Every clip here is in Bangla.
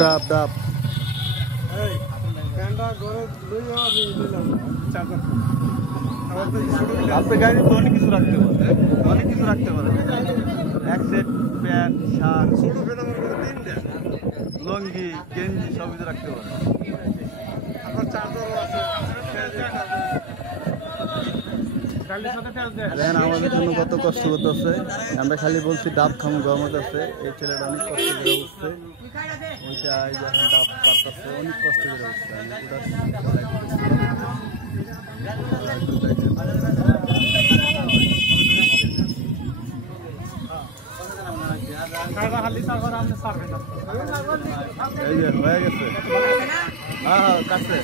ডাব ডাব আপনার গাড়ি তো অনেক কিছু রাখতে পারে, অনেক কিছু রাখতে পারে। এক সেট প্যান্ট, শার্ট, লুঙ্গি, গেঞ্জি সব কিছু রাখতে পারে। দেখেন আমাদের জন্য কত কষ্ট করতেছে। আমরা খালি বলছি ডাব খামো গরমত আছে, এই ছেলেটা অনেক কষ্ট করে উঠছে। ওইটা এই যে এখন ডাব পারতেছে, অনেক কষ্ট করে উঠছে। এই যে হয়ে গেছে, হ্যাঁ হ্যাঁ কাছে।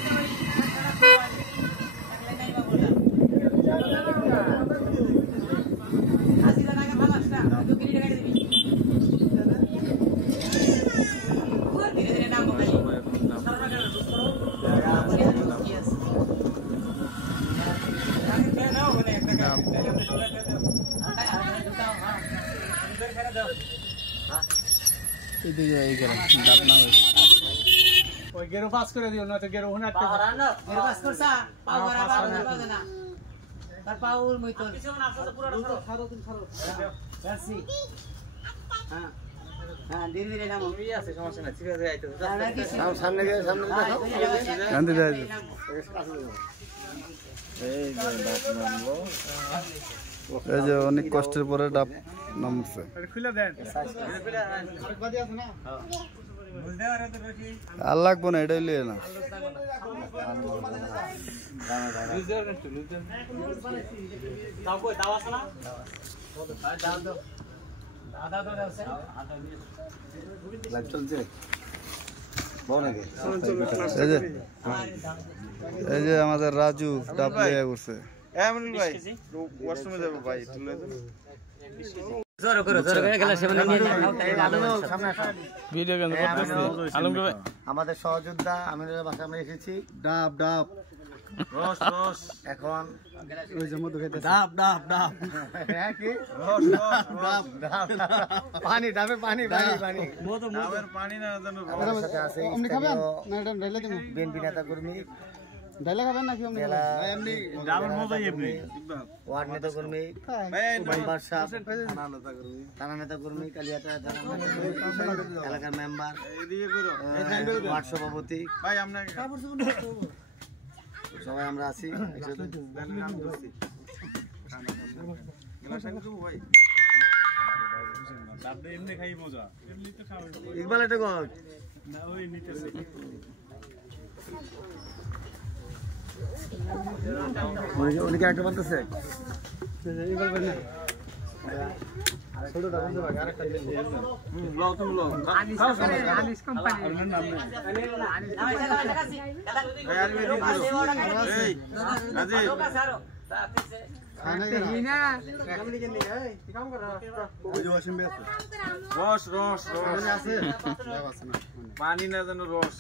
গেরো পাস করে দিও না তো গেরো হুনা গেরো পাস করছা পাওয়ারা বাজে না তার পাউল মইতো কিছু না আছে পুরোটা খারো তুমি খারো merci হ্যাঁ হ্যাঁ ধীরে ধীরে নামো এই আছে সমস্যা না ঠিক আছে আইতো নাও সামনে দেখাও গান্ধী যাই এই যে ডাব নামলো, এই যে অনেক কষ্টের পরে ডাব নামছে। খুলে দেন আর লাগবো না, এটাই লিয়ে না। এই যে আমাদের রাজু ডাব লিয়ে করছে। ভাই ওয়াশরুমে যাবো ভাই, আমাদের সহযোদ্ধা আমিনুলের বাসায় আমরা এসেছি। ডাব ডাব রস রস এখন ডাব ডাব ডাব পানি ডাবের পানি পানি পানি পানি না জানো বিএনপি নেতা কর্মী, ওয়ার্ড নেতা কর্মী, থানা নেতা কর্মী, কালিয়াটা এলাকার মেম্বার, ওয়ার্ড সভাপতি, সবাই আমরা আছি। ইকবাল এটা কর উনি একটা বলতেছে রস রস রস পানি না জানো রস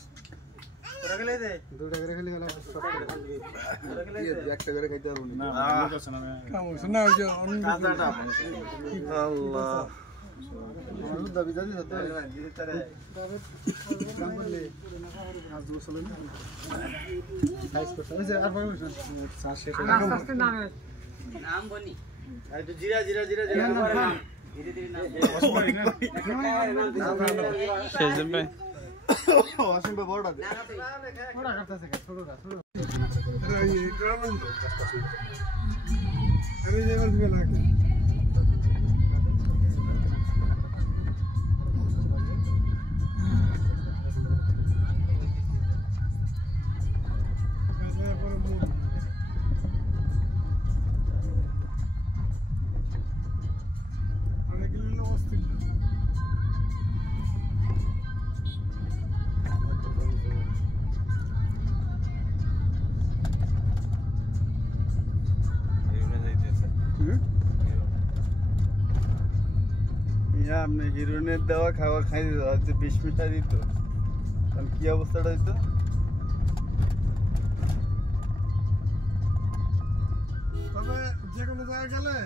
জিরা জিরা জিরা জিরা অসীম ভাই বড়টা দে বড় করতেছে ছোটটা ছোট এই গ্রামে আমি যে বলবি লাগে আপনি হিরোইনের দেওয়া খাওয়া খাই দিত হচ্ছে বিষ মিশাই দিত, কারণ কি অবস্থাটা হইতো। তবে যে কোনো জায়গায় গেলে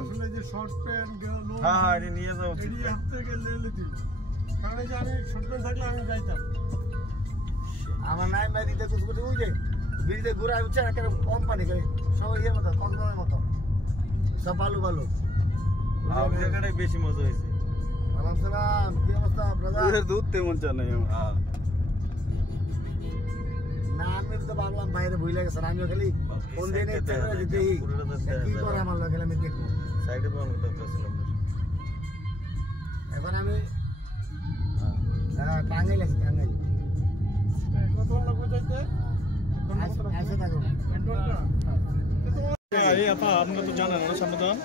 আসলে যে শর্ট প্যান্ট হ্যাঁ এটা নিয়ে যাওয়া উচিত। হাত থেকে লেলে দিব, কারণ এই যে আমি শর্ট প্যান্ট থাকলে আমি যাইতাম। আমার নাই ভাই দিতে কুচ কুচি উঠে বিড়িতে ঘুরা উঠছে একটা কোম্পানি করে সব ইয়ের মতো কনকনের মতো সব বালু বালু। জায়গাটাই বেশি মজা হয়েছে। আলহামদুলিল্লাহ, কি অবস্থা ব্রাদার? দুধ তেমন চা নাই আমার। না আমি তো ভাবলাম বাইরে ভুলে গেছে, আমিও খালি ফোন দিয়ে নিতে কি করে আমার লোক আমি দেখবো। সাইডে পাওয়ার মতো আছে না। এখন আমি টাঙ্গাইল আছি, টাঙ্গাইল কত লাগবে যাইতে? আসে থাকো। এই আপা আপনারা তো জানেন না সমাধান।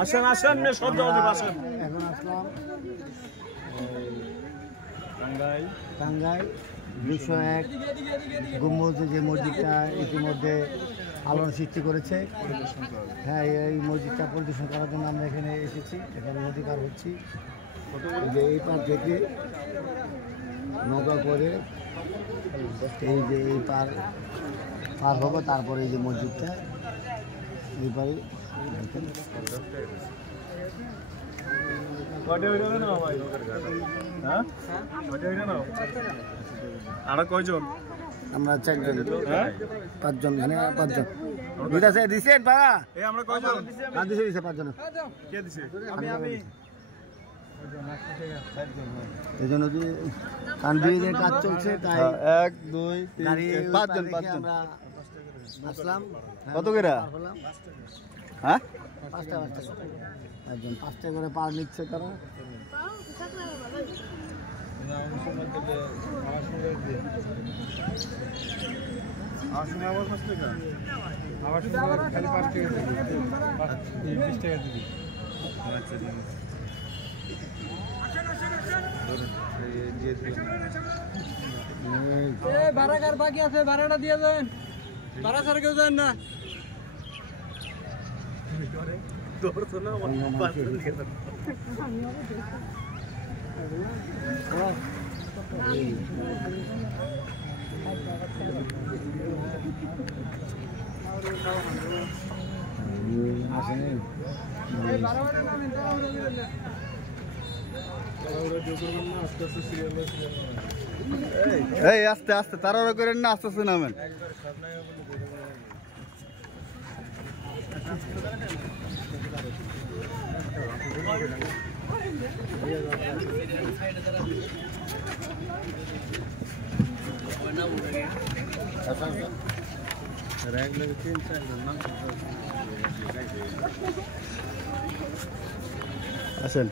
আসেন আসেন মে সব দাও দিব আসেন। এখন আসলাম টাঙ্গাইল 201 গম্বুজে যে মসজিদটা ইতিমধ্যে আলোড়ন সৃষ্টি করেছে। হ্যাঁ, এই মসজিদটা পরিদর্শন করার জন্য আমরা এখানে এসেছি। এখানে নদী পার হচ্ছি, যে এই পার থেকে নৌকা করে এই যে এই পার হবো, তারপরে এই যে মসজিদটা এই পারে আর কয়জন? আমরা 4 জন, 5 জন, এখানে 5 জন দিছে দিছেন বাবা। এই আমরা কয়জন? কাজ দিছে 5 জন। কে দিছে? আমি এই জন্য যে কান্দিয়ে কাজ চলছে, তাই 1 2 3 4 5 জন আমরা আসলাম। কত করে? হ্যাঁ 5টা একজন 5টা করে পার নিচ্ছে তারা। আমার সঙ্গে আবার 5 টাকা, আমার সঙ্গে খালি 5 টাকা দিবি, 20 টাকা দিবি। আচ্ছা ভাড়া বাকি আছে, ভাড়াটা দিয়ে দেন। ভাড়া ছাড়া কেউ দেন না। এই আস্তে আস্তে তাড়াহুড়ো করেন না, আস্তে আস্তে নামেন। আসেন।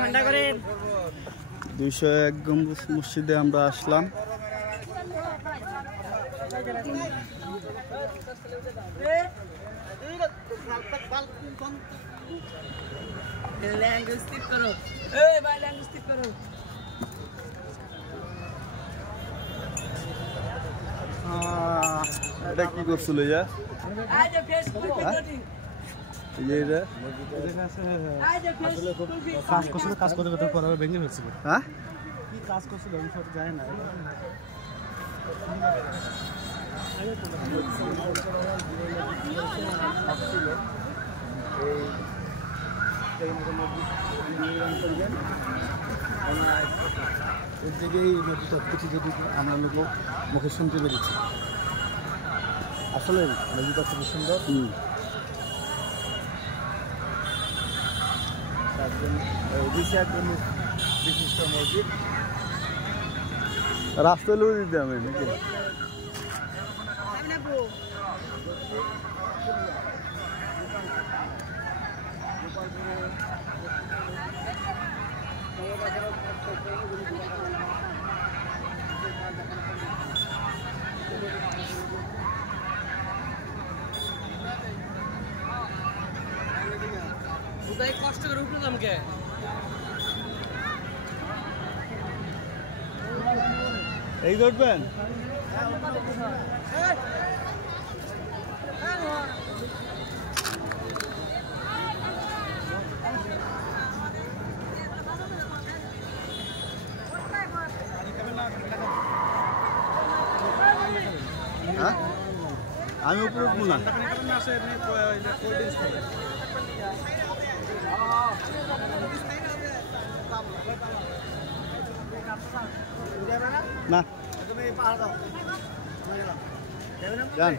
ঠান্ডা করেন। 201 গম্বুজ মসজিদে আমরা আসলাম। এটা কি করছিল যা কাজ করছিল, কাজ করতে করতে করা ভেঙে ফেলছিল। হ্যাঁ কি কাজ করছিল আমি সব জানি না। এর থেকেই সব কিছু যদি আমরা লোক মুখে শুনতে পেরেছি। আসলে নদীটা খুব সুন্দর। বিশিষ্ট মসজিদ। রাস্তা লুয়ে দিতে আমি নাকি কষ্ট করে উঠলাম কে এই ধরবেন হ্যাঁ আমি উপরে উঠবো না না যান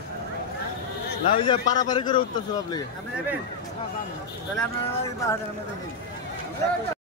না ওই যে পারাপারি করে উঠতেছে পাবলিকে তাহলে আপনারা